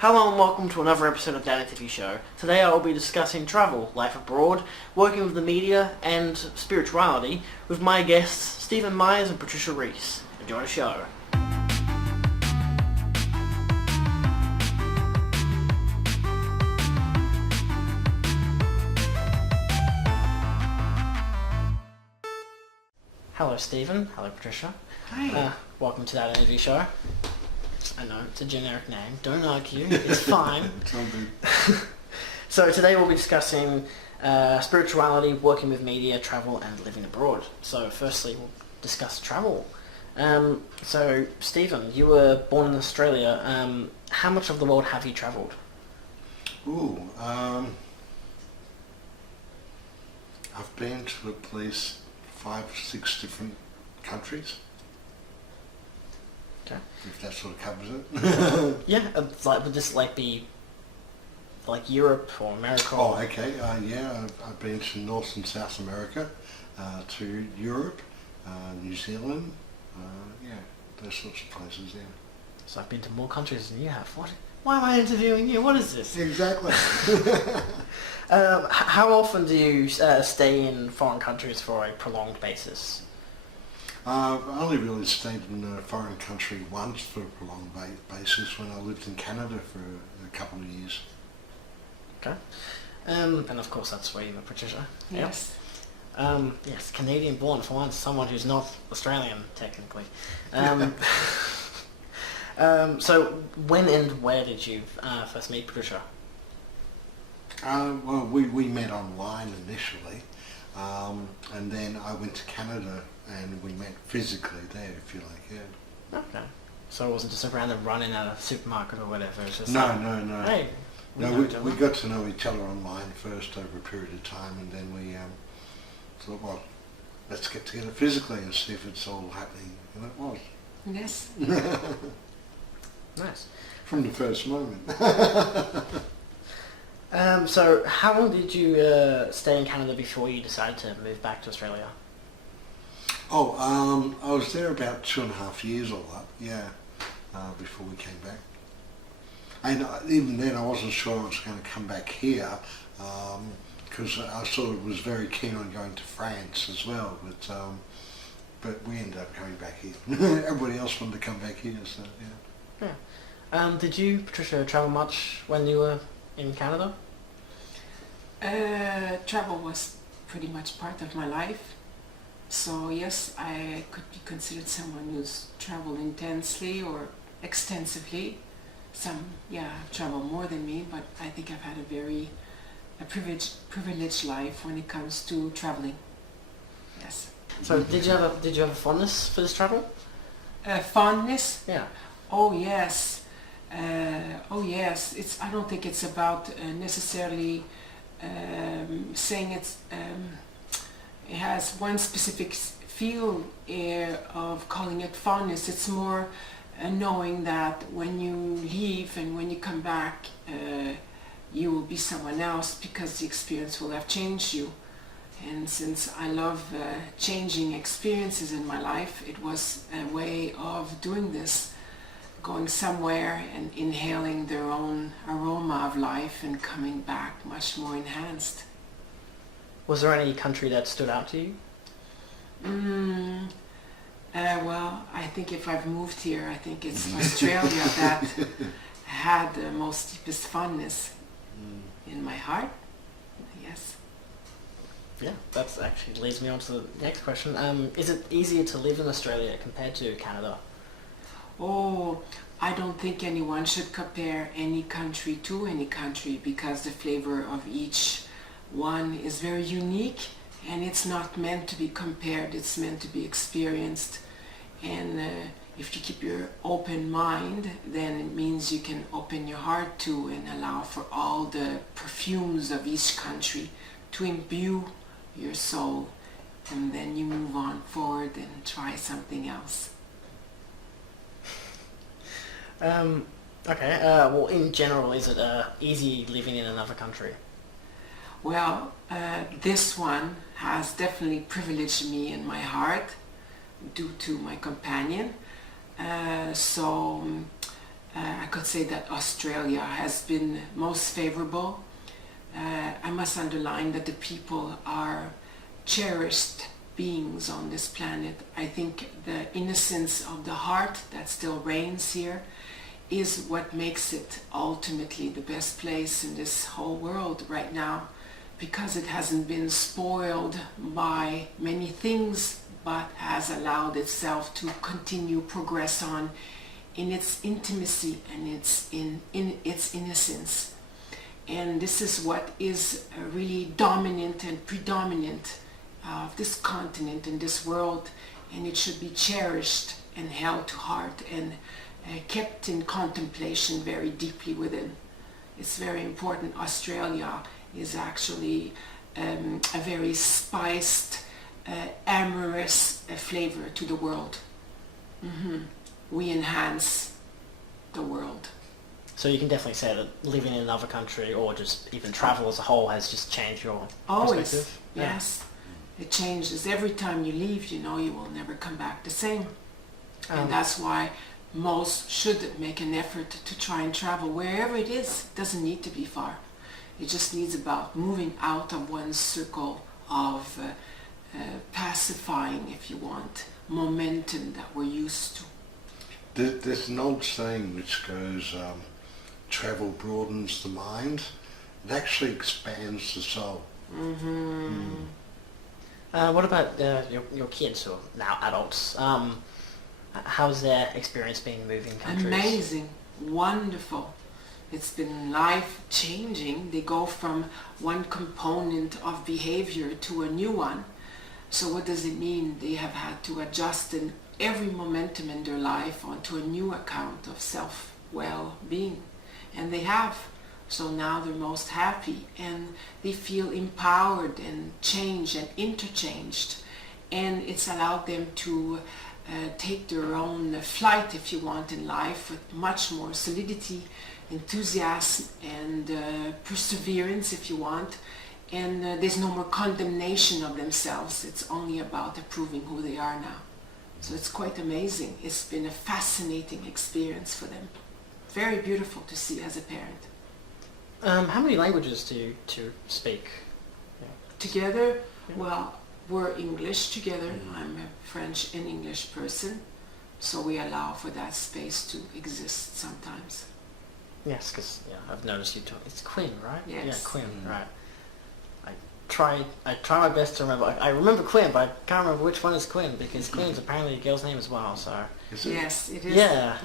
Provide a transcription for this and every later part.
Hello and welcome to another episode of that Interview Show. Today I will be discussing travel, life abroad, working with the media and spirituality with my guests Julian Meyers and Patricia Reise. Enjoy the show. Hello Stephen, hello Patricia. Hi. Welcome to that Interview Show. I know, it's a generic name. Don't argue, it's fine. So today we'll be discussing spirituality, working with media, travel and living abroad. So firstly we'll discuss travel. So Stephen, you were born in Australia. How much of the world have you travelled? I've been to at least 5 or 6 different countries. Okay. If that sort of covers it. Yeah, would this be like Europe or America? Oh, okay. I've been to North and South America, to Europe, New Zealand, those sorts of places, yeah. So I've been to more countries than you have. What? Why am I interviewing you? What is this? Exactly. How often do you stay in foreign countries for a prolonged basis? I've only really stayed in a foreign country once for a prolonged basis when I lived in Canada for a couple of years. Okay. And of course that's where you were, Patricia. Yes. Yes, Canadian born for once, someone who's not Australian technically. So when and where did you first meet Patricia? Well, we met online initially, and then I went to Canada and we met physically there, if you like, yeah. Okay. So it wasn't just a random run-in at a supermarket or whatever, it's just No. Hey, we got to know each other online first over a period of time, and then we thought, well, let's get together physically and see if it's all happening, and it was. Yes. Nice. From the first moment. So how long did you stay in Canada before you decided to move back to Australia? I was there about 2.5 years all up, before we came back. And even then I wasn't sure I was going to come back here, because I sort of was very keen on going to France as well, but we ended up coming back here. Everybody else wanted to come back here, so yeah. Yeah. Did you, Patricia, travel much when you were in Canada? Travel was pretty much part of my life. So yes, I could be considered someone who's traveled intensely or extensively. Some, travel more than me, but I think I've had a privileged life when it comes to traveling. Yes. So did you have a fondness for this travel? Fondness? Yeah. Oh yes. It's. I don't think it's about necessarily saying it has one specific feel of calling it fondness. It's more knowing that when you leave and when you come back, you will be someone else because the experience will have changed you. And since I love changing experiences in my life, it was a way of doing this, going somewhere and inhaling their own aroma of life and coming back much more enhanced. Was there any country that stood out to you? Well, I think if I've moved here, I think it's Australia that had the most deepest fondness in my heart. Yes. Yeah, that actually leads me on to the next question. Is it easier to live in Australia compared to Canada? Oh, I don't think anyone should compare any country to any country because the flavor of each one is very unique and it's not meant to be compared, it's meant to be experienced. And if you keep your open mind, then it means you can open your heart to and allow for all the perfumes of each country to imbue your soul, and then you move on forward and try something else. Okay, well in general, is it easy living in another country? Well, this one has definitely privileged me in my heart due to my companion. So I could say that Australia has been most favorable. I must underline that the people are cherished beings on this planet. I think the innocence of the heart that still reigns here is what makes it ultimately the best place in this whole world right now, because it hasn't been spoiled by many things, but has allowed itself to continue progress on in its intimacy and in its innocence. And this is what is really dominant and predominant of this continent and this world, and it should be cherished and held to heart and kept in contemplation very deeply within. It's very important. Australia is actually a very spiced, amorous flavor to the world. We enhance the world. So you can definitely say that living in another country or just even travel as a whole has just changed your Always, perspective? yes. It changes. Every time you leave, you know you will never come back the same. And that's why most should make an effort to try and travel wherever it is. It doesn't need to be far. It just needs about moving out of one's circle of pacifying, if you want, momentum that we're used to. There's an old saying which goes, travel broadens the mind. It actually expands the soul. What about your kids, who are now adults? How's their experience being moving countries? Amazing, wonderful. It's been life-changing. They go from one component of behavior to a new one. So what does it mean? They have had to adjust in every momentum in their life onto a new account of self-well-being. And they have. So now they're most happy and they feel empowered and changed and interchanged. And it's allowed them to take their own flight, if you want, in life with much more solidity, enthusiasm and perseverance, if you want. And there's no more condemnation of themselves. It's only about approving who they are now. So it's quite amazing. It's been a fascinating experience for them. Very beautiful to see as a parent. How many languages do you speak? Together, well, we're English together. I'm a French and English person, so we allow for that space to exist sometimes. Yes, because I've noticed you talk. It's Quinn, right? Yes. Yeah, Quinn, right. I try my best to remember. I remember Quinn, but I can't remember which one is Quinn, because Quinn's apparently a girl's name as well. So. Is it? Yes, it is. Yeah.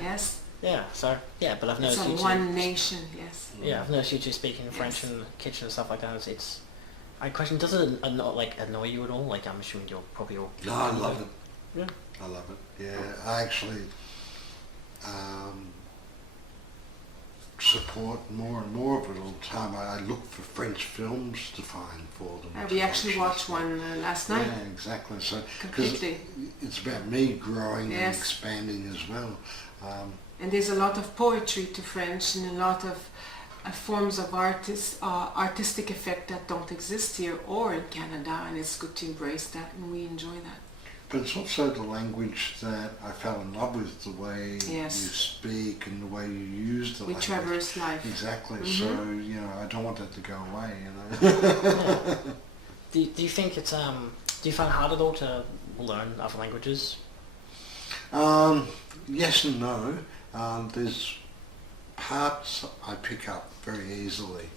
Yes. Yeah. So but I've noticed It's you a two. one nation. Yes. Yeah, I've noticed you two speaking French in the kitchen and stuff like that. It's. I question, does it annoy you at all? Like, I'm assuming you're probably all. No, I love it. Yeah. I love it. Yeah, I actually support more and more of it all the time. I look for French films to find for them. We actually watched one last night. Yeah, exactly. So, because Completely. it's about me growing and Yes. expanding as well. And there's a lot of poetry to French and a lot of forms of artistic effect that don't exist here or in Canada, and it's good to embrace that, and we enjoy that. But it's also the language that I fell in love with, the way Yes. you speak and the way you use the We language. traverse life. Exactly. Mhm. So, I don't want that to go away, Do you think it's do you find it hard at all to learn other languages? Yes and no. There's parts I pick up very easily.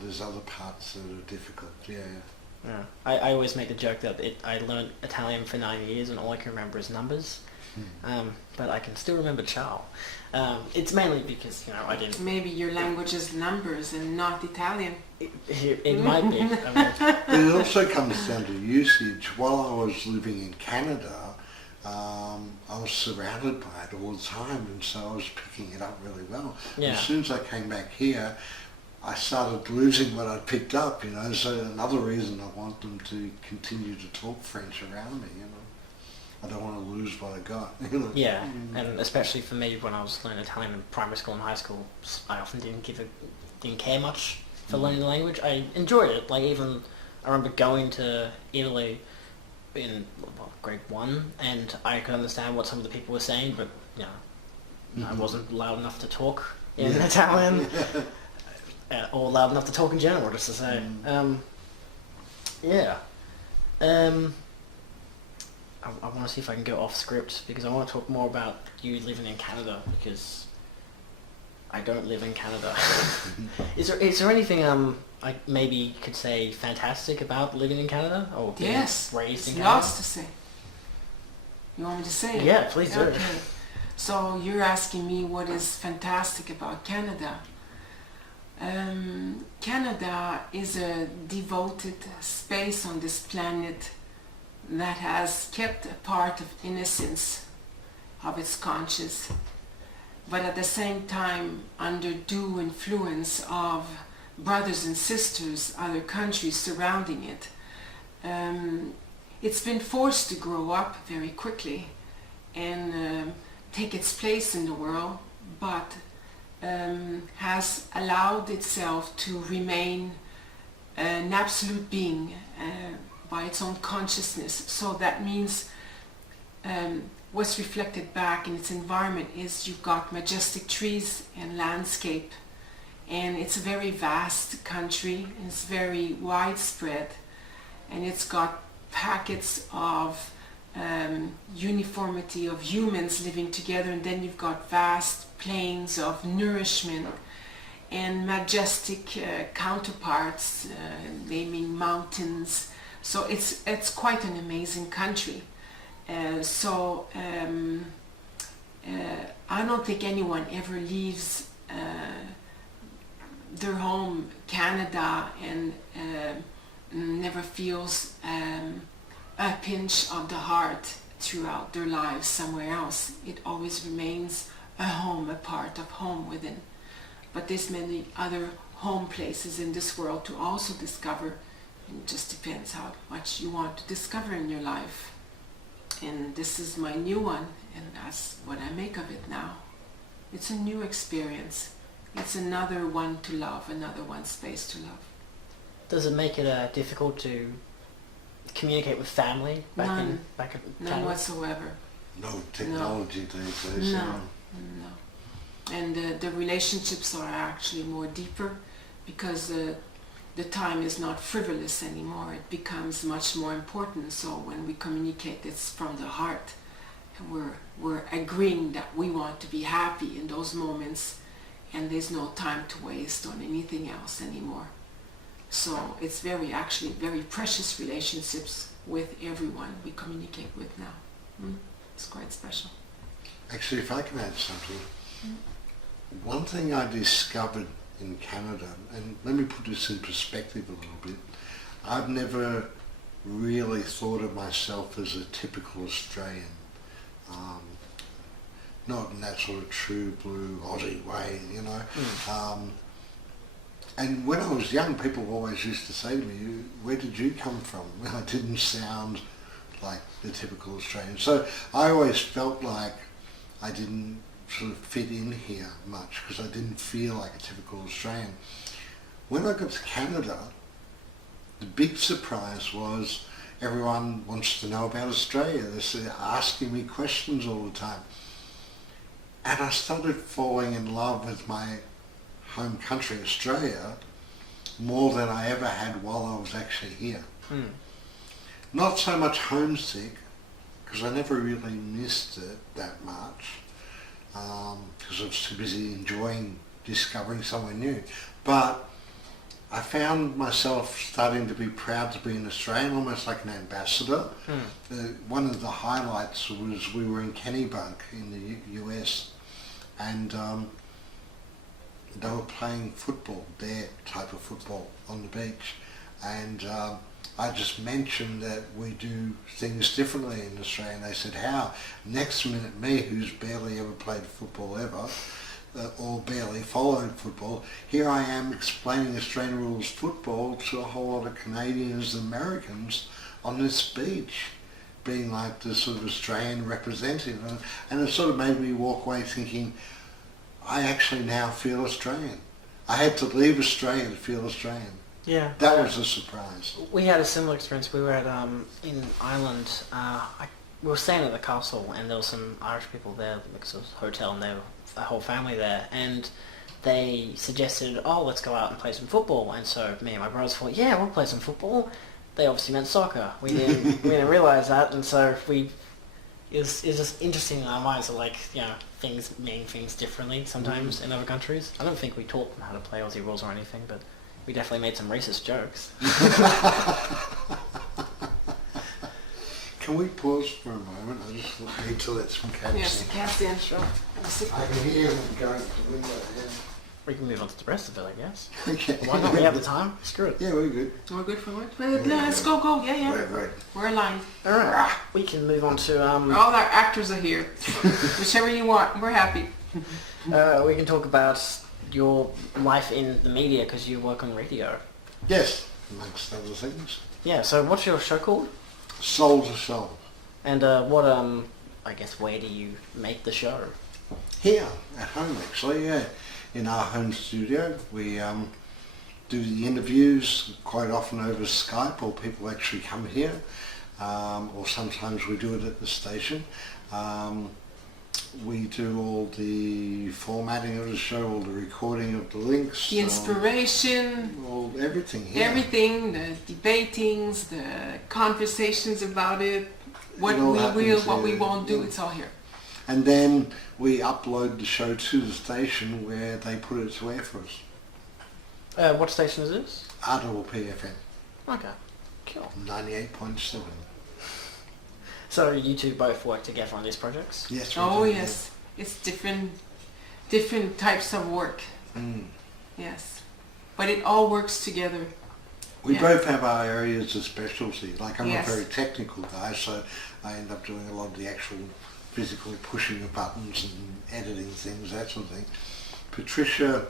There's other parts that are difficult. Yeah. I always make the joke that I learned Italian for 9 years and all I can remember is numbers. But I can still remember ciao. It's mainly because, I didn't... Maybe your language is numbers and not Italian. It might be. I mean, But it also comes down to usage. While I was living in Canada, I was surrounded by it all the time, and so I was picking it up really well. Yeah. As soon as I came back here, I started losing what I'd picked up, so another reason I want them to continue to talk French around me, I don't want to lose what I got, Yeah, and especially for me when I was learning Italian in primary school and high school, I often didn't care much for learning the language. I enjoyed it. Like, even I remember going to Italy in grade 1, and I could understand what some of the people were saying, but I wasn't loud enough to talk in Italian, or loud enough to talk in general, just to say. I want to see if I can go off script, because I want to talk more about you living in Canada, because I don't live in Canada. Is there anything I maybe could say fantastic about living in Canada, or being raised in Canada? Lots to say. You want me to say it? Yeah, please do. Okay. So you're asking me what is fantastic about Canada. Canada is a devoted space on this planet that has kept a part of innocence of its conscience, but at the same time under due influence of brothers and sisters, other countries surrounding it. It's been forced to grow up very quickly and take its place in the world, but has allowed itself to remain an absolute being by its own consciousness. So that means what's reflected back in its environment is you've got majestic trees and landscape, and it's a very vast country, it's very widespread, and it's got packets of uniformity of humans living together, and then you've got vast plains of nourishment and majestic counterparts, naming mountains. So it's quite an amazing country. I don't think anyone ever leaves their home, Canada, and never feels a pinch of the heart throughout their lives somewhere else. It always remains a home, a part of home within. But there's many other home places in this world to also discover. It just depends how much you want to discover in your life. And this is my new one, and that's what I make of it now. It's a new experience. It's another one to love, another one space to love. Does it make it difficult to communicate with family back in Canada? None whatsoever. No technology these days. No. And the relationships are actually more deeper, because the time is not frivolous anymore. It becomes much more important. So when we communicate, it's from the heart. And we're agreeing that we want to be happy in those moments, and there's no time to waste on anything else anymore. So it's actually very precious relationships with everyone we communicate with now. It's quite special. Actually, if I can add something, one thing I discovered in Canada, and let me put this in perspective a little bit, I've never really thought of myself as a typical Australian. Not in that sort of true blue Aussie way, you know. And when I was young, people always used to say to me, where did you come from? I didn't sound like the typical Australian. So I always felt like I didn't sort of fit in here much, because I didn't feel like a typical Australian. When I got to Canada, the big surprise was everyone wants to know about Australia. They're asking me questions all the time. And I started falling in love with my home country, Australia, more than I ever had while I was actually here. Not so much homesick, because I never really missed it that much, because I was too busy enjoying discovering somewhere new. But I found myself starting to be proud to be an Australian, almost like an ambassador. One of the highlights was we were in Kennebunk in the US, and they were playing football, their type of football, on the beach. And I just mentioned that we do things differently in Australia, and they said, how? Next minute, me, who's barely ever played football ever, or barely followed football, here I am explaining Australian rules football to a whole lot of Canadians and Americans on this beach, being like the sort of Australian representative. And it sort of made me walk away thinking, I actually now feel Australian. I had to leave Australia to feel Australian. Yeah. That was a surprise. We had a similar experience. We were at in Ireland. We were staying at the castle, and there were some Irish people there because it was a hotel, and they were a whole family there, and they suggested, oh, let's go out and play some football. And so me and my brothers thought, yeah, we'll play some football. They obviously meant soccer. We didn't realise that, and so it's just interesting in our minds that, like, you know, things mean things differently sometimes in other countries. I don't think we taught them how to play Aussie rules or anything, but we definitely made some racist jokes. Can we pause for a moment? I just need to let some cats Yes, in. the cat's in. Sure. I can hear them going to the window. We can move on to the rest of it, I guess. Okay. Why not? We have the time. Screw it. Yeah, we're good. We're good for it? Let's go. Yeah. Right. We're aligned. All right. We can move on to All our actors are here. Whichever you want. We're happy. we can talk about your life in the media because you work on radio. Yes, amongst other things. Yeah. So what's your show called? Soul to Soul. And I guess where do you make the show? Here, at home actually, yeah. In our home studio. We do the interviews quite often over Skype, or people actually come here, or sometimes we do it at the station. We do all the formatting of the show, all the recording of the links. The inspiration. Everything here. Everything, the debatings, the conversations about it, what we will, what we won't do, it's all here. And then we upload the show to the station where they put it to air for us. What station is this? Ottawa PFM. Okay. Cool. 98.7. So you two both work together on these projects? Yes. Oh yes, it's different types of work. Yes, but it all works together. We both have our areas of specialty. Like I'm Yes. a very technical guy, so I end up doing a lot of the actual physically pushing the buttons and editing things, that sort of thing. Patricia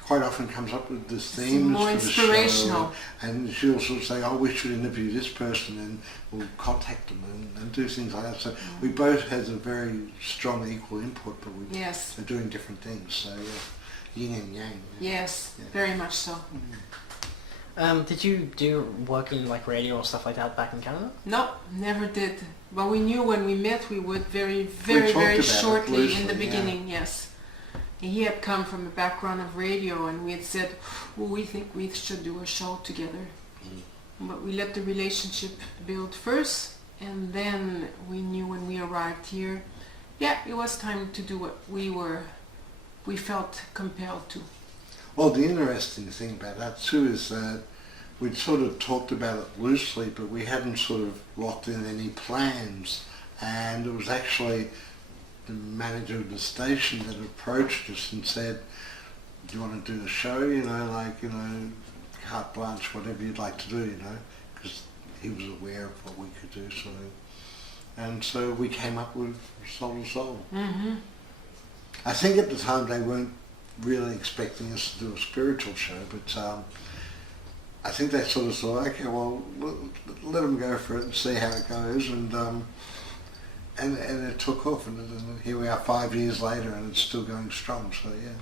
quite often comes up with the themes more for the inspirational. show, and she'll sort of say, oh, we should interview this person, and we'll contact them and do things like that. So we both have a very strong equal input, but Yes. we're doing different things, so yin and yang. Yes, Yeah. very much so. Did you do work in like radio or stuff like that back in Canada? No, never did. But we knew when we met we would very talked about it shortly in the loosely, beginning, yes. He had come from a background of radio and we had said, well, we think we should do a show together. But we let the relationship build first, and then we knew when we arrived here, yeah, it was time to do what we felt compelled to. Well, the interesting thing about that too is that we'd sort of talked about it loosely, but we hadn't sort of locked in any plans. And it was actually the manager of the station that approached us and said, do you want to do a show, carte blanche, whatever you'd like to do, because he was aware of what we could do. So we came up with Soul to Soul. Mm-hmm. I think at the time they weren't really expecting us to do a spiritual show, but I think they sort of thought, okay, well, let them go for it and see how it goes, and it took off, and here we are 5 years later, and it's still going strong. So yeah.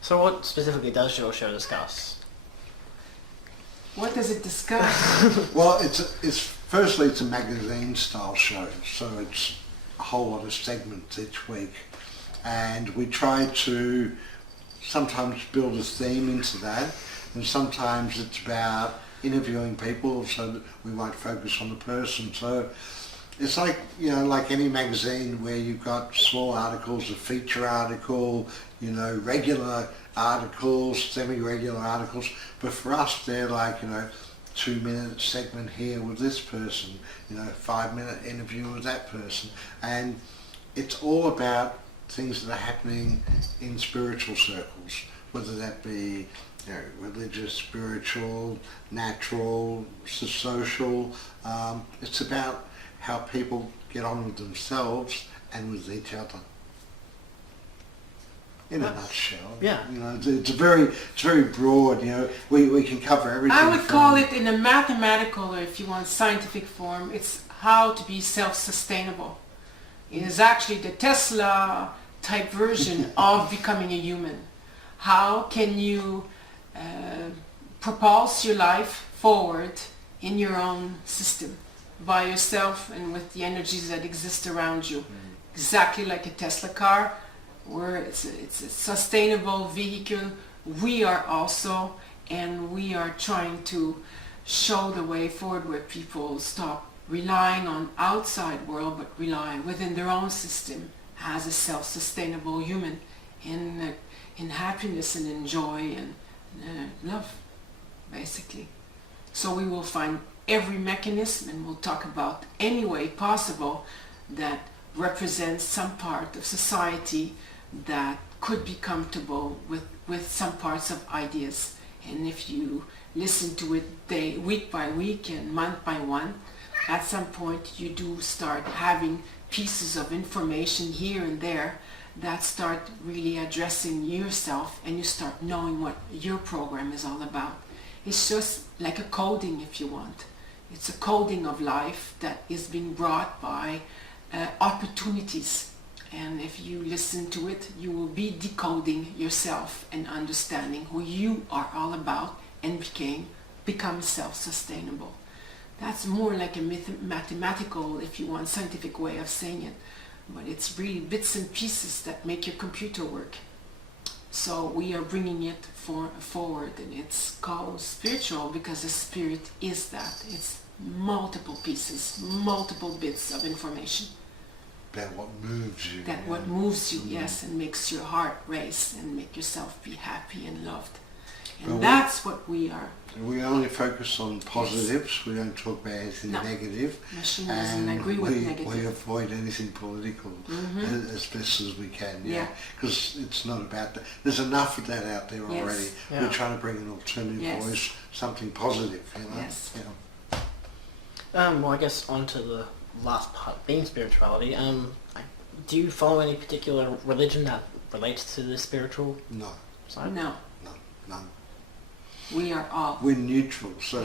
So what specifically does your show discuss? What does it discuss? Well, firstly it's a magazine style show, so it's a whole lot of segments each week, and we try to sometimes build a theme into that, and sometimes it's about interviewing people, so that we won't focus on the person. So it's like, like any magazine where you've got small articles, a feature article, regular articles, semi-regular articles, but for us they're like, 2-minute segment here with this person, 5-minute interview with that person, and it's all about things that are happening in spiritual circles, whether that be religious, spiritual, natural, social. It's about how people get on with themselves and with each other. In a nutshell. Yeah. It's very broad. We can cover everything. I would call it, in a mathematical, or if you want scientific form, it's how to be self-sustainable. It is actually the Tesla type version of becoming a human. How can you propulse your life forward in your own system by yourself and with the energies that exist around you? Exactly like a Tesla car, it's a sustainable vehicle. We are also, and we are trying to show the way forward where people stop relying on outside world but rely within their own system as a self-sustainable human in happiness and in joy and love, basically. So we will find every mechanism, and we'll talk about any way possible that represents some part of society that could be comfortable with some parts of ideas. And if you listen to it week by week and month by month, at some point you do start having pieces of information here and there that start really addressing yourself, and you start knowing what your program is all about. It's just like a coding, if you want. It's a coding of life that is being brought by opportunities. And if you listen to it, you will be decoding yourself and understanding who you are all about and become self-sustainable. That's more like a mathematical, if you want, scientific way of saying it. But it's really bits and pieces that make your computer work. So we are bringing it forward, and it's called spiritual because the spirit is that. It's multiple pieces, multiple bits of information. That what moves you. That what moves you, yes, and makes your heart race and make yourself be happy and loved. And well, that's what we are. We only focus on positives. Yes. We don't talk about anything negative. Machine doesn't agree with negative. We avoid anything political as best as we can. Because it's not about that. There's enough of that out there already. Yeah. We're trying to bring an alternative voice, something positive. You know? Yes. Yeah. Well, I guess on to the last part, being spirituality. Do you follow any particular religion that relates to the spiritual side? No. None. We are all. We're neutral, so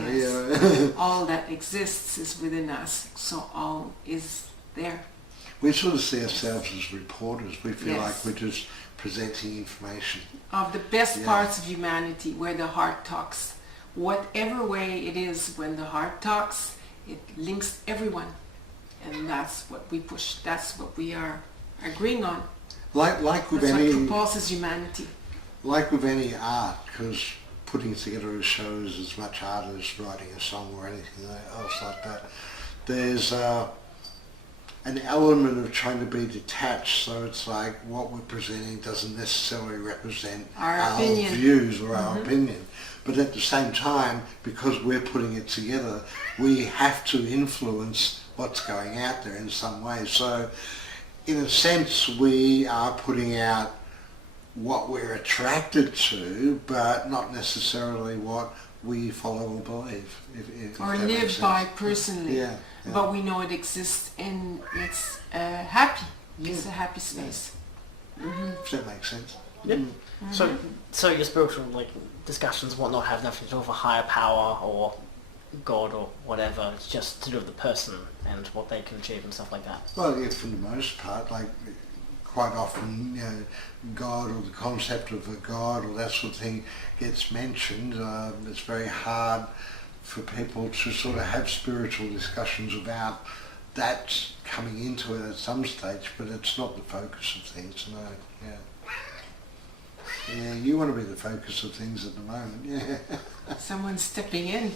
all that exists is within us, so all is there. We sort of see ourselves as reporters. We feel like we're just presenting information. Of the best parts of humanity, where the heart talks. Whatever way it is, when the heart talks, it links everyone. And that's what we push. That's what we are agreeing on. Like with that's any, what propulses humanity. Like with any art, because putting together a show is as much art as writing a song or anything else like that. There's an element of trying to be detached, so it's like what we're presenting doesn't necessarily represent our views or our opinion. But at the same time, because we're putting it together, we have to influence what's going out there in some way. So in a sense, we are putting out what we're attracted to, but not necessarily what we follow or believe. Or live by personally. Yeah. But we know it exists and it's happy. It's a happy space. If that makes sense. Yeah. So your spiritual discussions, whatnot, have nothing to do with a higher power or God or whatever. It's just to do with the person and what they can achieve and stuff like that. Well, yeah, for the most part, quite often, God or the concept of a God or that sort of thing gets mentioned. It's very hard for people to sort of have spiritual discussions about that coming into it at some stage, but it's not the focus of things, no. Yeah, you want to be the focus of things at the moment, Someone's stepping in.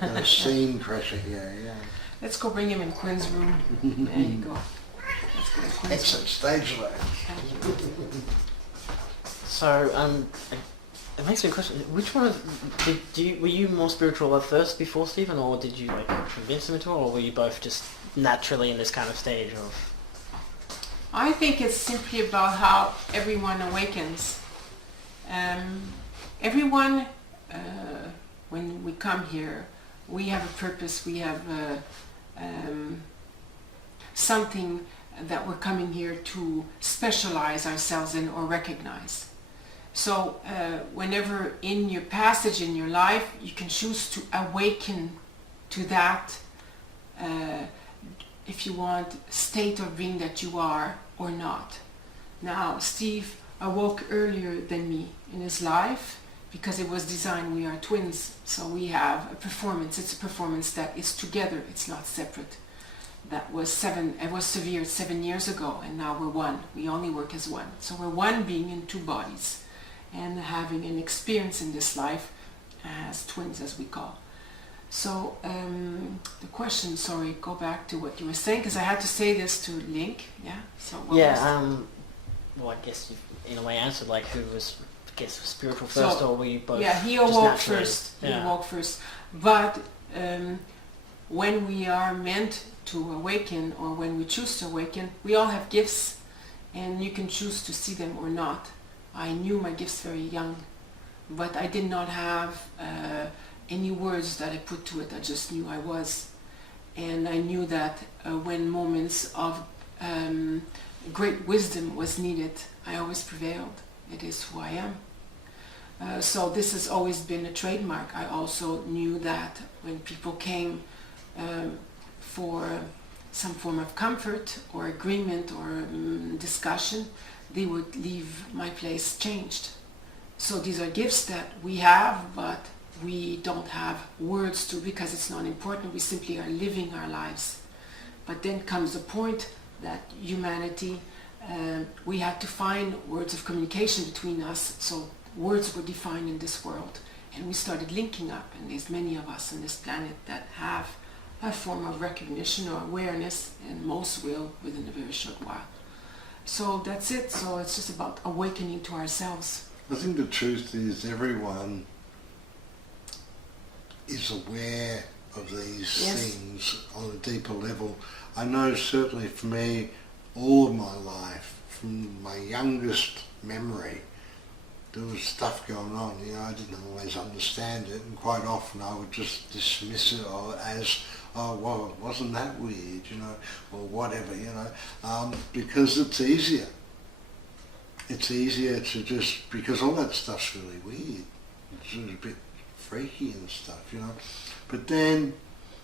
A scene crasher here, Let's go bring him in Quinn's room. There you go. Let's go to Quinn's Exit stage left. So, it makes me question, which one of, were you more spiritual at first before Stephen, or did you convince him into it, or were you both just naturally in this kind of stage of? I think it's simply about how everyone awakens. Everyone, when we come here, we have a purpose, we have something that we're coming here to specialize ourselves in or recognize. So whenever in your passage in your life, you can choose to awaken to that, if you want, state of being that you are or not. Now, Steve awoke earlier than me in his life because it was designed, we are twins, so we have a performance. It's a performance that is together, it's not separate. that was severe 7 years ago, and now we're one. We only work as one. So we're one being in two bodies and having an experience in this life as twins, as we call. So the question, sorry, go back to what you were saying, because I had to say this to Link, yeah? So what was well, I guess you've in a way answered, like, who was, I guess, spiritual first, or were you both? Yeah, he just awoke naturally? first. He Yeah. awoke first. But when we are meant to awaken, or when we choose to awaken, we all have gifts, and you can choose to see them or not. I knew my gifts very young, but I did not have any words that I put to it. I just knew I was. And I knew that when moments of great wisdom was needed, I always prevailed. It is who I am. So this has always been a trademark. I also knew that when people came for some form of comfort or agreement or discussion, they would leave my place changed. So these are gifts that we have, but we don't have words to, because it's not important. We simply are living our lives. But then comes the point that humanity, we had to find words of communication between us. So words were defined in this world, and we started linking up, and there's many of us on this planet that have a form of recognition or awareness, and most will within a very short while. So that's it. So it's just about awakening to ourselves. I think the truth is everyone is aware of these Yes. things on a deeper level. I know certainly for me, all of my life, from my youngest memory, there was stuff going on. You know, I didn't always understand it, and quite often I would just dismiss it as, oh, well, wasn't that weird, you know, or whatever, you know, because it's easier. It's easier to just, because all that stuff's really weird. It's a bit freaky and stuff, you know. But then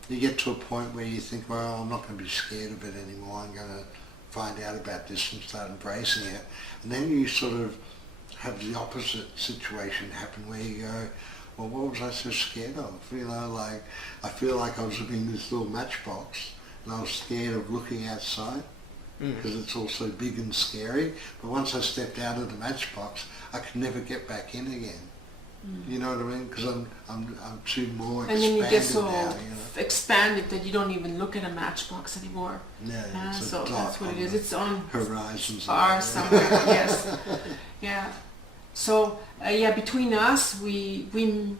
you get to a point where you think, well, I'm not going to be scared of it anymore. I'm going to find out about this and start embracing it. And then you sort of have the opposite situation happen where you go, well, what was I so scared of? You know, like, I feel like I was in this little matchbox and I was scared of looking outside because it's all so big and scary. But once I stepped out of the matchbox, I could never get back in again. You know what I mean? Because I'm too more expanded. And then you get so now, you know? expanded that you don't even look at a matchbox anymore. Yeah, it's a So dot that's what on it is. the It's on horizons. far somewhere. Yes. Yeah. So yeah, between us, we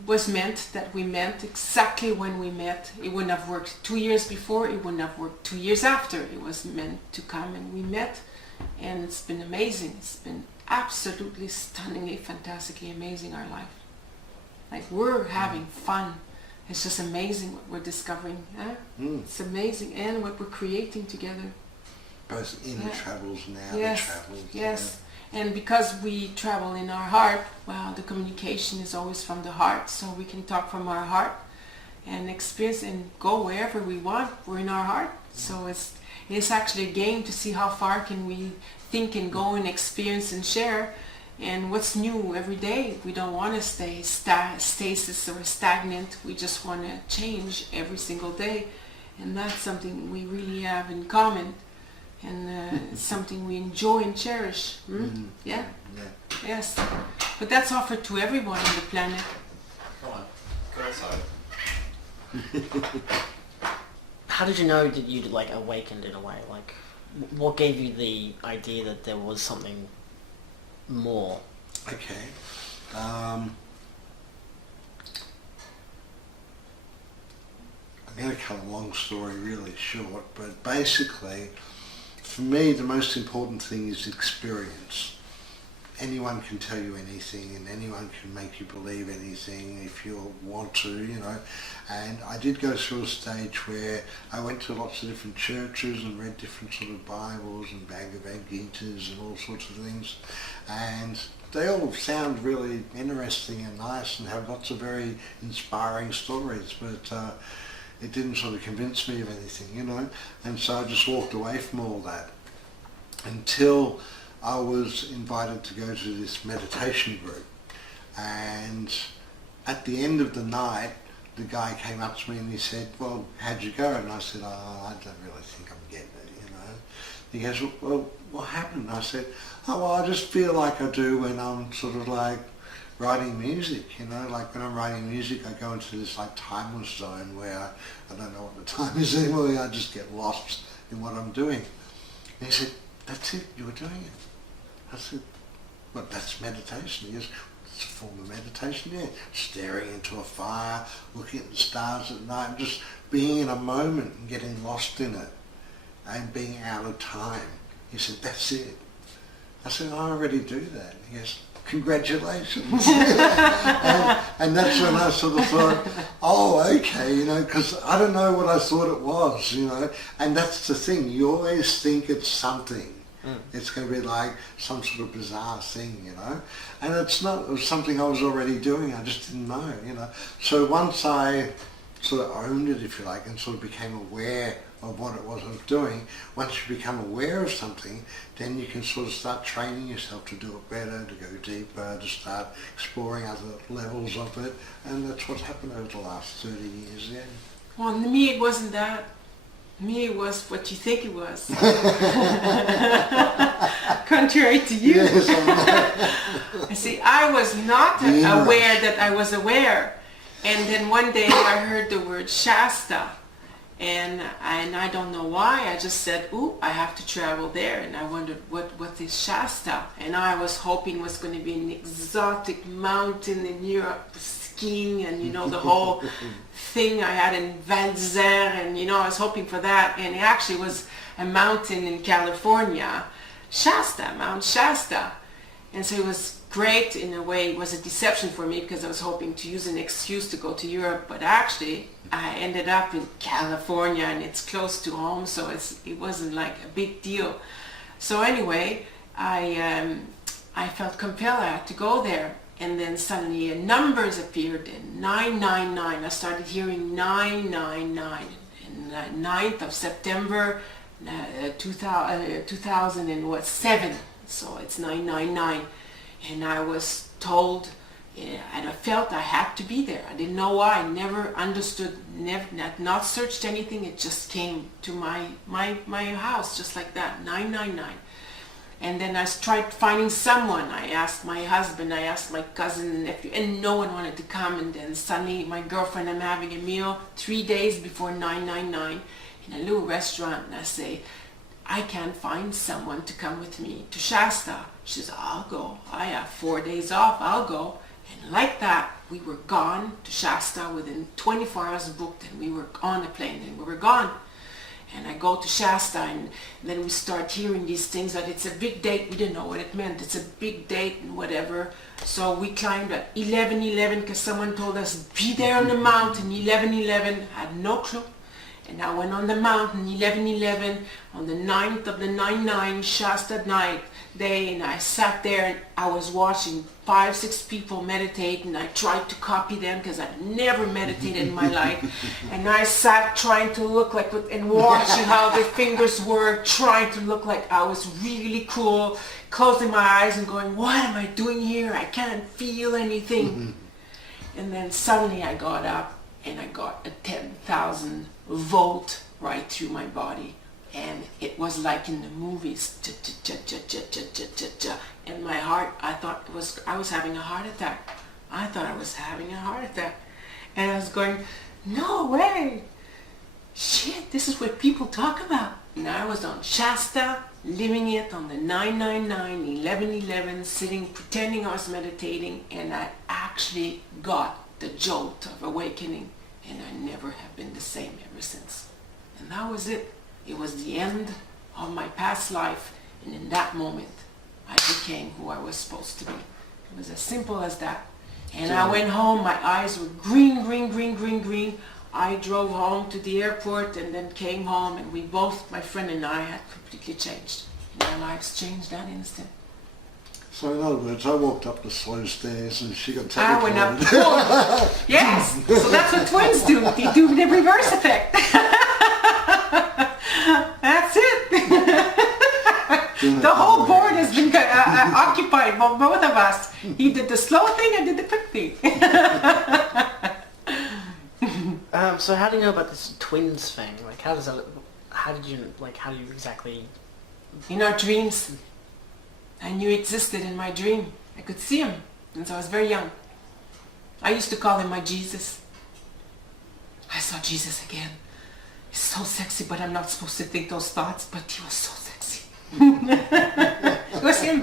was meant that we met exactly when we met. It wouldn't have worked 2 years before. It wouldn't have worked 2 years after. It was meant to come, and we met, and it's been amazing. It's been absolutely stunningly, fantastically amazing, our life. Like, we're having fun. It's just amazing what we're discovering. Huh? It's amazing, and what we're creating together. Both inner travels and outer Yes. travels. Yes. And because we travel in our heart, well, the communication is always from the heart, so we can talk from our heart and experience and go wherever we want. We're in our heart, so it's actually a game to see how far can we think and go and experience and share, and what's new every day. We don't want to stay stasis or stagnant. We just want to change every single day, and that's something we really have in common. And it's something we enjoy and cherish. Yeah? Yeah. Yes. But that's offered to everyone on the planet. Come on, go outside. How did you know that you'd, like, awakened in a way? Like, what gave you the idea that there was something more? Okay. I'm going to cut a long story really short, but basically, for me, the most important thing is experience. Anyone can tell you anything, and anyone can make you believe anything if you want to, you know. And I did go through a stage where I went to lots of different churches and read different sort of Bibles and Bhagavad Gitas and all sorts of things. And they all sound really interesting and nice and have lots of very inspiring stories, but it didn't sort of convince me of anything, you know. And so I just walked away from all that until I was invited to go to this meditation group. And at the end of the night, the guy came up to me and he said, well, how'd you go? And I said, oh, I don't really think I'm getting it, you know. He goes, well, what happened? I said, oh, well, I just feel like I do when I'm sort of like writing music, you know, like when I'm writing music I go into this like timeless zone where I don't know what the time is anymore, I just get lost in what I'm doing. And he said, that's it, you were doing it. I said, well, that's meditation. He goes, it's a form of meditation, yeah. Staring into a fire, looking at the stars at night, just being in a moment and getting lost in it and being out of time. He said, that's it. I said, I already do that. He goes, congratulations. and that's when I sort of thought, oh, okay, you know, because I don't know what I thought it was, you know. And that's the thing, you always think it's something. It's going to be like some sort of bizarre thing, you know. And it's not, it was something I was already doing, I just didn't know, you know. So once I sort of owned it, if you like, and sort of became aware of what it was I was doing, once you become aware of something, then you can sort of start training yourself to do it better, to go deeper, to start exploring other levels of it. And that's what's happened over the last 30 years, yeah. Well, to me it wasn't that. Me it was what you think it was. Contrary to you. Yes, I know. See, I was not aware that I was aware. And then one day I heard the word Shasta. And I don't know why, I just said, ooh, I have to travel there. And I wondered, what is Shasta? And I was hoping it was going to be an exotic mountain in Europe, skiing, and you know, the whole thing I had in Val d'Isère, and you know, I was hoping for that. And it actually was a mountain in California, Shasta, Mount Shasta. And so it was great in a way. It was a deception for me because I was hoping to use an excuse to go to Europe, but actually I ended up in California and it's close to home, so it wasn't like a big deal. So anyway, I felt compelled I had to go there, and then suddenly numbers appeared in 999. I started hearing 999, and 9th of September 2007. So it's 999, and I was told, and I felt I had to be there. I didn't know why. I never understood, not searched anything. It just came to my house just like that, 999. And then I tried finding someone. I asked my husband, I asked my cousin and nephew, and no one wanted to come. And then suddenly my girlfriend, I'm having a meal 3 days before 999 in a little restaurant, and I say, I can't find someone to come with me to Shasta. She says, I'll go. I have 4 days off, I'll go. And like that, we were gone to Shasta within 24 hours booked, and we were on a plane and we were gone. And I go to Shasta, and then we start hearing these things that it's a big date. We didn't know what it meant. It's a big date and whatever. So we climbed at 11:11 because someone told us, be there on the mountain, 11:11. I had no clue. And I went on the mountain, 11:11, on the 9th of the 9/9 Shasta night day, and I sat there and I was watching 5-6 people meditate, and I tried to copy them because I'd never meditated in my life. And I sat trying to look like, and watching how the fingers work, trying to look like I was really cool, closing my eyes and going, what am I doing here? I can't feel anything. And then suddenly I got up and I got a 10,000 volt right through my body, and it was like in the movies. And my heart, I thought I was having a heart attack. I thought I was having a heart attack, and I was going, no way, shit, this is what people talk about. And I was on Shasta, living it on the 999, 11:11, sitting, pretending I was meditating, and I actually got the jolt of awakening. And I never have been the same ever since. And that was it. It was the end of my past life. And in that moment, I became who I was supposed to be. It was as simple as that. And I went home, my eyes were green, green, green, green, green. I drove home to the airport and then came home, and we both, my friend and I, had completely changed. And our lives changed that instant. So in other words, I walked up the slow stairs and she got I went up. Yes, so that's what twins do. They do the reverse effect. That's it. The whole board has been occupied by both of us. He did the slow thing, I did the quick thing. So how do you know about this twins thing? Like, how do you exactly... In our dreams, I knew he existed in my dream. I could see him since I was very young. I used to call him my Jesus. I saw Jesus again. He's so sexy, but I'm not supposed to think those thoughts, but he was so sexy. It was him.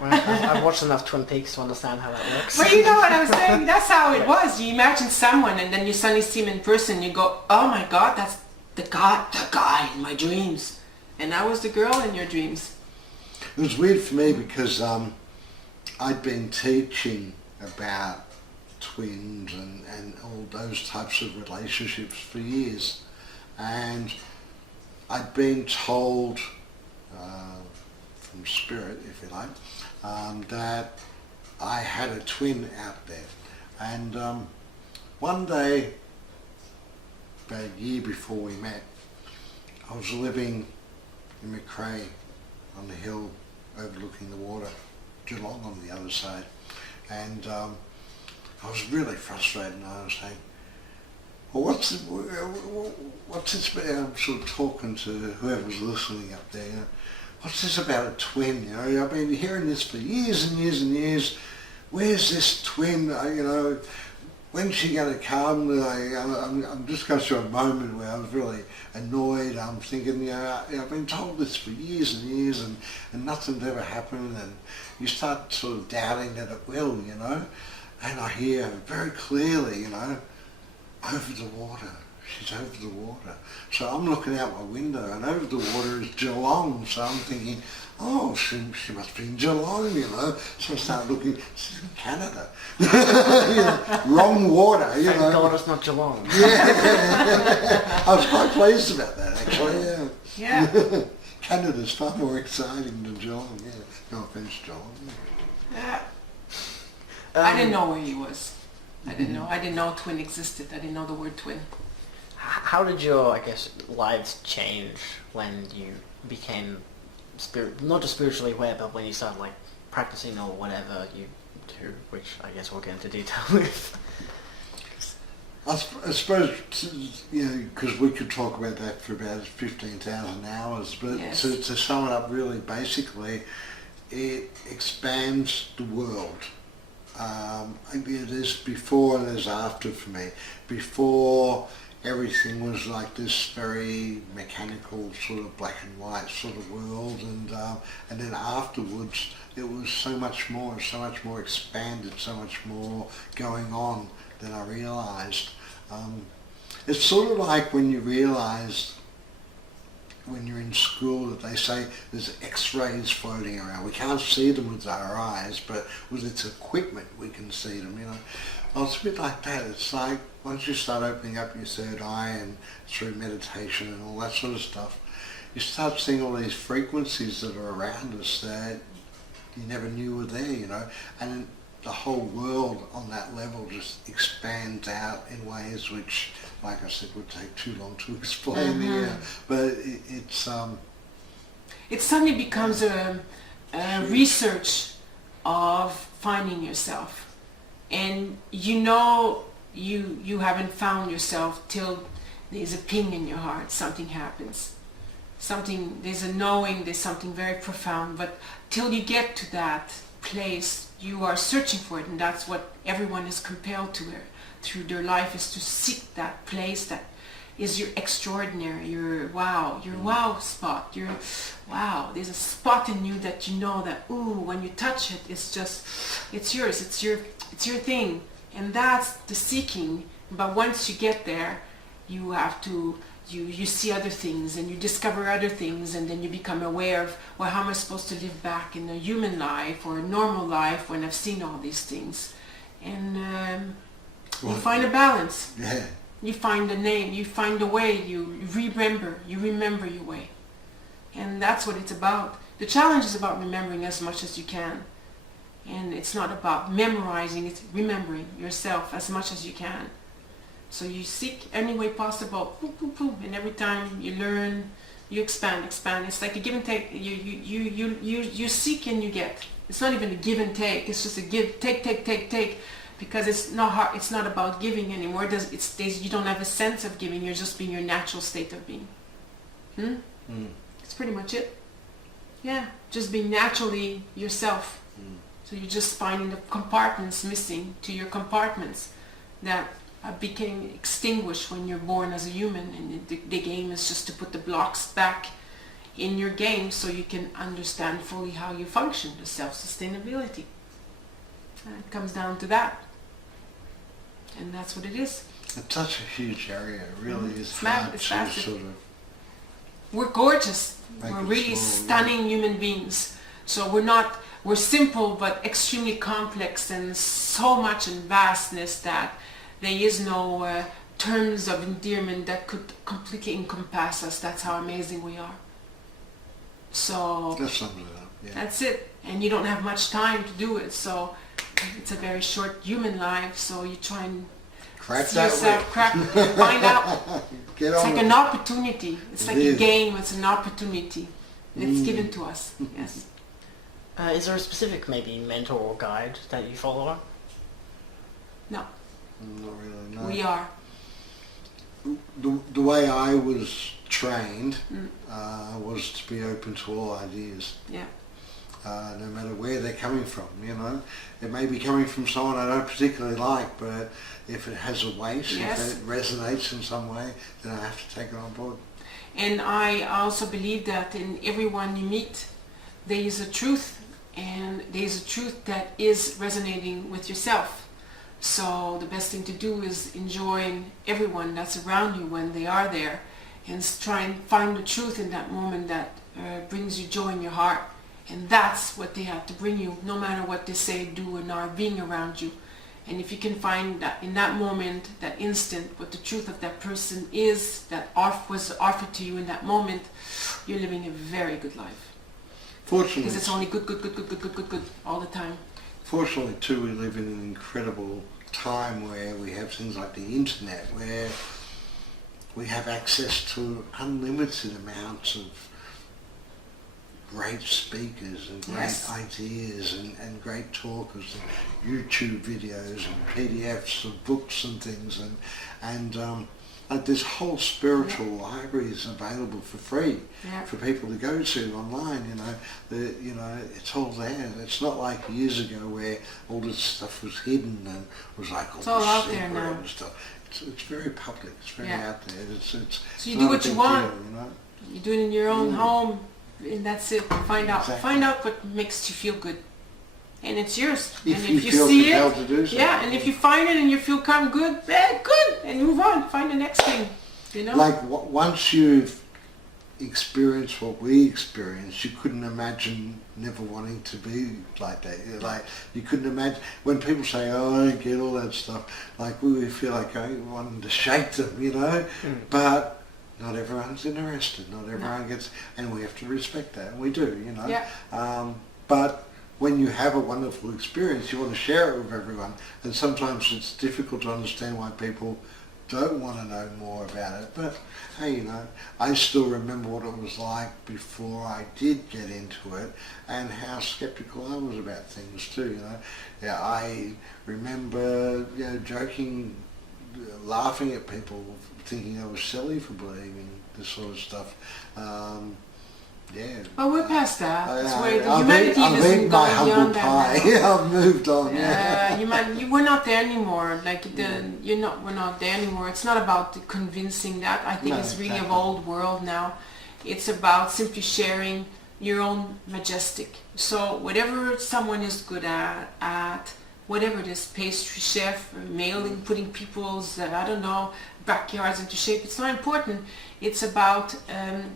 Well, I've watched enough Twin Peaks to understand how that works. But you know what I was saying? That's how it was. You imagine someone and then you suddenly see him in person, you go, oh my God, that's the guy in my dreams. And I was the girl in your dreams. It was weird for me because I'd been teaching about twins and all those types of relationships for years, and I'd been told from spirit, if you like, that I had a twin out there. And one day, about a year before we met, I was living in McRae on the hill overlooking the water, Geelong on the other side, and I was really frustrated, and I was saying, well, what's this about? I'm sort of talking to whoever was listening up there, you know, what's this about a twin? You know, I've been hearing this for years and years and years. Where's this twin? You know, when's she going to come? I'm just going through a moment where I was really annoyed. I'm thinking, you know, I've been told this for years and years, and nothing's ever happened, and you start sort of doubting that it will, you know. And I hear very clearly, you know, over the water. She's over the water. So I'm looking out my window, and over the water is Geelong. So I'm thinking, oh, she must be in Geelong, you know. So I start looking, she's in Canada. You know, wrong water, you Thank know. God it's not Geelong. Yeah. I was quite pleased about that, actually, yeah. Yeah. Canada's far more exciting than Geelong, yeah. No offence, Geelong. Yeah. I didn't know where he was. I didn't know. I didn't know twin existed. I didn't know the word twin. How did your, I guess, lives change when you became not just spiritually aware, but when you started like practicing or whatever you do, which I guess we'll get into detail with? I suppose, you know, because we could talk about that for about 15,000 hours, but Yes. to sum it up really basically, it expands the world. There's before and there's after for me. Before, everything was like this very mechanical sort of black and white sort of world, and then afterwards it was so much more expanded, so much more going on than I realised. It's sort of like when you realise when you're in school that they say there's X-rays floating around. We can't see them with our eyes, but with its equipment we can see them, you know. Well, it's a bit like that. It's like once you start opening up your third eye and through meditation and all that sort of stuff, you start seeing all these frequencies that are around us that you never knew were there, you know, and the whole world on that level just expands out in ways which, like I said, would take too long to explain here. But It suddenly becomes a research of finding yourself. And you know you haven't found yourself till there's a ping in your heart, something happens. There's a knowing, there's something very profound, but till you get to that place, you are searching for it, and that's what everyone is compelled to through their life, is to seek that place that is your extraordinary, your wow spot, your wow. There's a spot in you that you know that, ooh, when you touch it, it's yours, it's your thing, and that's the seeking. But once you get there, you have to, you see other things, and you discover other things, and then you become aware of, well, how am I supposed to live back in a human life or a normal life when I've seen all these things? And you find a balance. yeah. You find a name, you find a way, you remember your way. And that's what it's about. The challenge is about remembering as much as you can. And it's not about memorizing, it's remembering yourself as much as you can. So you seek any way possible, boom, boom, boom, and every time you learn, you expand. It's like a give and take. You seek and you get. It's not even a give and take. It's just a give, take. because it's not hard, it's not about giving anymore. You don't have a sense of giving. You're just being your natural state of being. It's pretty much it. Yeah, just being naturally yourself. So you're just finding the compartments missing to your compartments that became extinguished when you're born as a human, and the game is just to put the blocks back in your game so you can understand fully how you function, the self-sustainability. It comes down to that, and that's what it is. It's such a huge area. It really is It's hard it's to massive. sort of We're gorgeous. make We're it really small, stunning human beings. So we're simple but extremely complex, and so much in vastness that there is no terms of endearment that could completely encompass us. That's how amazing we are. So That sums it up. Yeah. that's it. And you don't have much time to do it. So it's a very short human life. So you try and Crack see that yourself, whip. crack, find out. Get It's on like it. an opportunity. It's like It a is. game. It's an opportunity. And it's given to us. Yes. Is there a specific maybe mentor or guide that you follow? No. Not really, no. We are. The way I was trained was to be open to all ideas, Yeah. no matter where they're coming from, you know. It may be coming from someone I don't particularly like, but if it has a weight, Yes. if it resonates in some way, then I have to take it on board. And I also believe that in everyone you meet, there is a truth, and there is a truth that is resonating with yourself. So the best thing to do is enjoy everyone that's around you when they are there, and try and find the truth in that moment that brings you joy in your heart. And that's what they have to bring you, no matter what they say, do, and are being around you. And if you can find that in that moment, that instant, what the truth of that person is, that was offered to you in that moment, you're living a very good life. Fortunately, Because it's only good all the time. fortunately too, we live in an incredible time where we have things like the internet, where we have access to unlimited amounts of great speakers and great Yes. ideas and great talkers and YouTube videos and PDFs of books and things, and like this whole spiritual library is available for free Yeah. for people to go to online. It's all there. It's not like years ago where all this stuff was hidden and was like all all this out there secret now. and stuff. It's very public. It's very Yeah. out there. It's So you it's do not a what you big want. deal, you know? You do it in your own home, and that's it. Find out. Exactly. Find out what makes you feel good, and it's yours. If and you if you feel see compelled it, to do so. yeah. And if you find it and you feel good, good, and move on. Find the next thing. You know. Like once you've experienced what we experienced, you couldn't imagine never wanting to be like that. Like you couldn't imagine when people say, "Oh, I don't get all that stuff." Like we feel like wanting to shake them, you know. But not everyone's interested. Not everyone gets, and we have to respect that, and we do, you know. Yeah. But when you have a wonderful experience, you want to share it with everyone, and sometimes it's difficult to understand why people don't want to know more about it. But hey, you know, I still remember what it was like before I did get into it, and how skeptical I was about things too. You know, yeah, I remember joking, laughing at people, thinking I was silly for believing this sort of stuff. Yeah. Well, we're past that. That's where the I've humanity eaten doesn't my go humble beyond pie. that now. I've moved on. Yeah. We're not there anymore. We're not there anymore. It's not about convincing that. I think No, it's really exactly. of old world now. It's about simply sharing your own majestic. So whatever someone is good at whatever it is, pastry chef, mailing, putting people's, backyards into shape, it's not important. It's about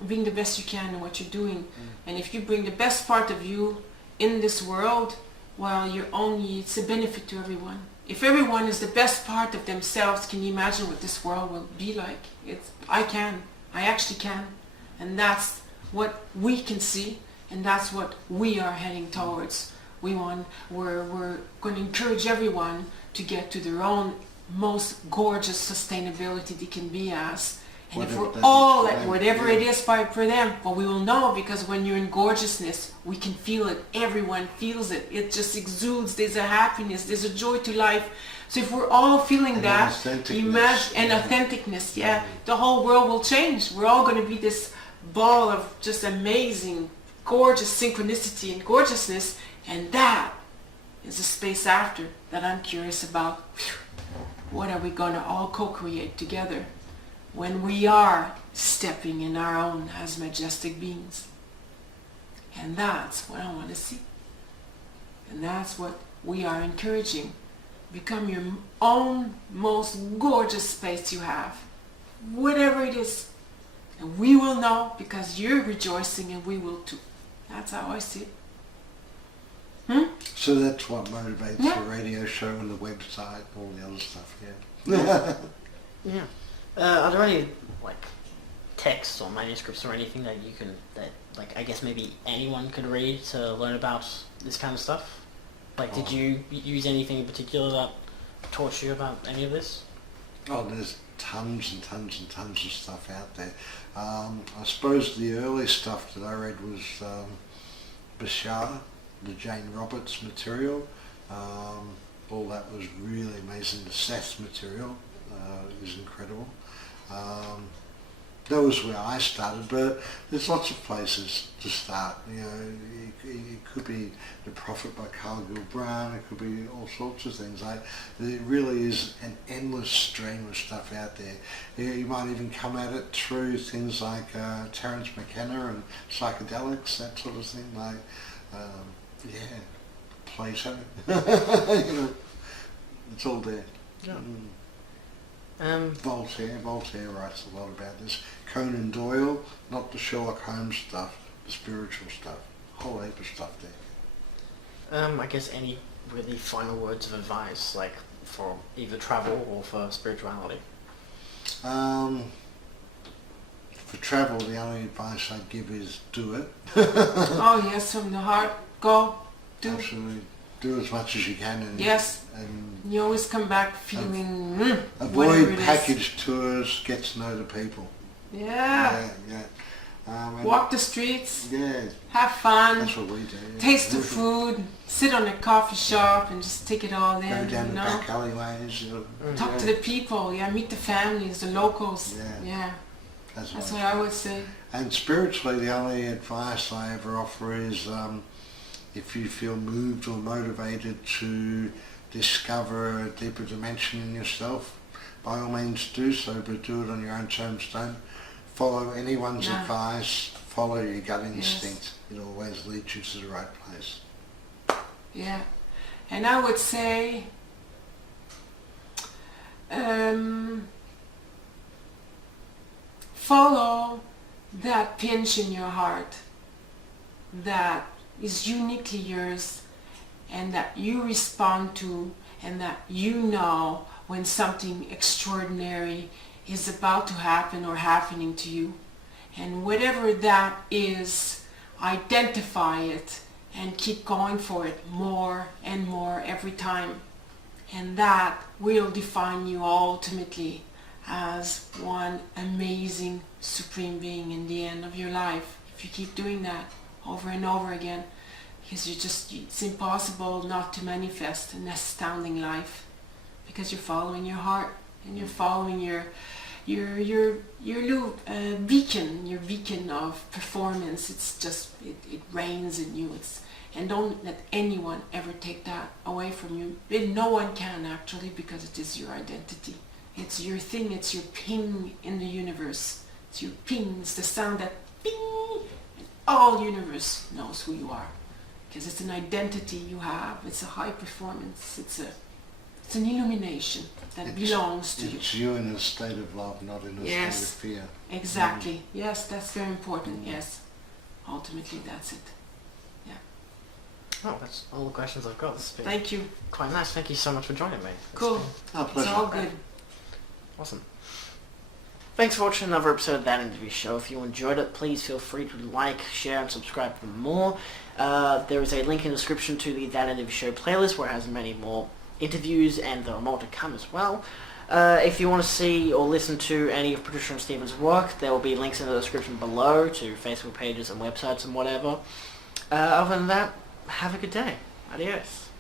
being the best you can in what you're doing. And if you bring the best part of you in this world, well, it's a benefit to everyone. If everyone is the best part of themselves, can you imagine what this world will be like? I actually can. And that's what we can see, and that's what we are heading towards. We're going to encourage everyone to get to their own most gorgeous sustainability they can be as, And if Whatever we're that all is for like them, whatever yeah. it is for them, but we will know because when you're in gorgeousness, we can feel it. Everyone feels it. It just exudes. There's a happiness. There's a joy to life. So if we're all feeling And that, authenticness, imagine, and yeah. authenticness, the whole world will change. We're all going to be this ball of just amazing, gorgeous synchronicity and gorgeousness, and that is the space after that I'm curious about. What are we going to all co-create together when we are stepping in our own as majestic beings? And that's what I want to see. And that's what we are encouraging. Become your own most gorgeous space you have, whatever it is. And we will know because you're rejoicing and we will too. That's how I see it. So that's what motivates Yeah. the radio show and the website, all the other stuff, yeah. Yeah. Are there any like texts or manuscripts or anything that you can like I guess maybe anyone could read to learn about this kind of stuff? Like, did you use anything in particular that taught you about any of this? Oh, there's tons and tons and tons of stuff out there. I suppose the early stuff that I read was Bashar, the Jane Roberts material. All that was really amazing. The Seth material is incredible. That was where I started, but there's lots of places to start. You know, it could be The Prophet by Carl Gilbrand, it could be all sorts of things. There really is an endless stream of stuff out there. You might even come at it through things like Terence McKenna and psychedelics, that sort of thing. Like, Plato. You know, it's all there. Yeah. Voltaire writes a lot about this. Conan Doyle, not the Sherlock Holmes stuff, the spiritual stuff. Whole heap of stuff there. I guess any really final words of advice, like for either travel or for spirituality? For travel, the only advice I'd give is do it. Oh yes, from the heart, go, do. Absolutely. Do as much as you can. And, Yes. And You always come back feeling whatever avoid it is. package tours, get to know the people. Yeah. Yeah. And Walk the streets, Yeah, have fun, that's what we do. Yeah. taste the food, sit on a coffee shop and just take it all in, Go down you the know. back alleyways. Talk to the people, meet the families, the locals. Yeah. That's That's what what I would say. And spiritually, the only advice I ever offer is if you feel moved or motivated to discover a deeper dimension in yourself, by all means do so, but do it on your own terms. Don't follow anyone's No. advice. Follow your gut instinct. It always leads you to the right place. Yeah. And I would say follow that pinch in your heart that is uniquely yours and that you respond to, and that you know when something extraordinary is about to happen or happening to you. And whatever that is, identify it and keep going for it more and more every time. And that will define you ultimately as one amazing supreme being in the end of your life. If you keep doing that over and over again, because it's impossible not to manifest an astounding life, because you're following your heart and you're following your beacon, your beacon of performance. It's just, it reigns in you. And don't let anyone ever take that away from you. And no one can actually, because it is your identity. It's your thing, it's your ping in the universe. It's your ping, it's the sound that ping, and all universe knows who you are. Because it's an identity you have, it's a high performance, it's an illumination that belongs to you. It's you in a state of love, not in a state of fear. Exactly. Yes, that's very important. Yes. Ultimately, that's it. Yeah. Oh, that's all the questions I've got. This has been Thank you. quite nice. Thank you so much for joining me. Cool. Our It's pleasure. all good. Awesome. Thanks for watching another episode of That Interview Show. If you enjoyed it, please feel free to like, share, and subscribe for more. There is a link in the description to the That Interview Show playlist, where it has many more interviews, and there are more to come as well. If you want to see or listen to any of Patricia and Stephen's work, there will be links in the description below to Facebook pages and websites and whatever. Other than that, have a good day. Adios.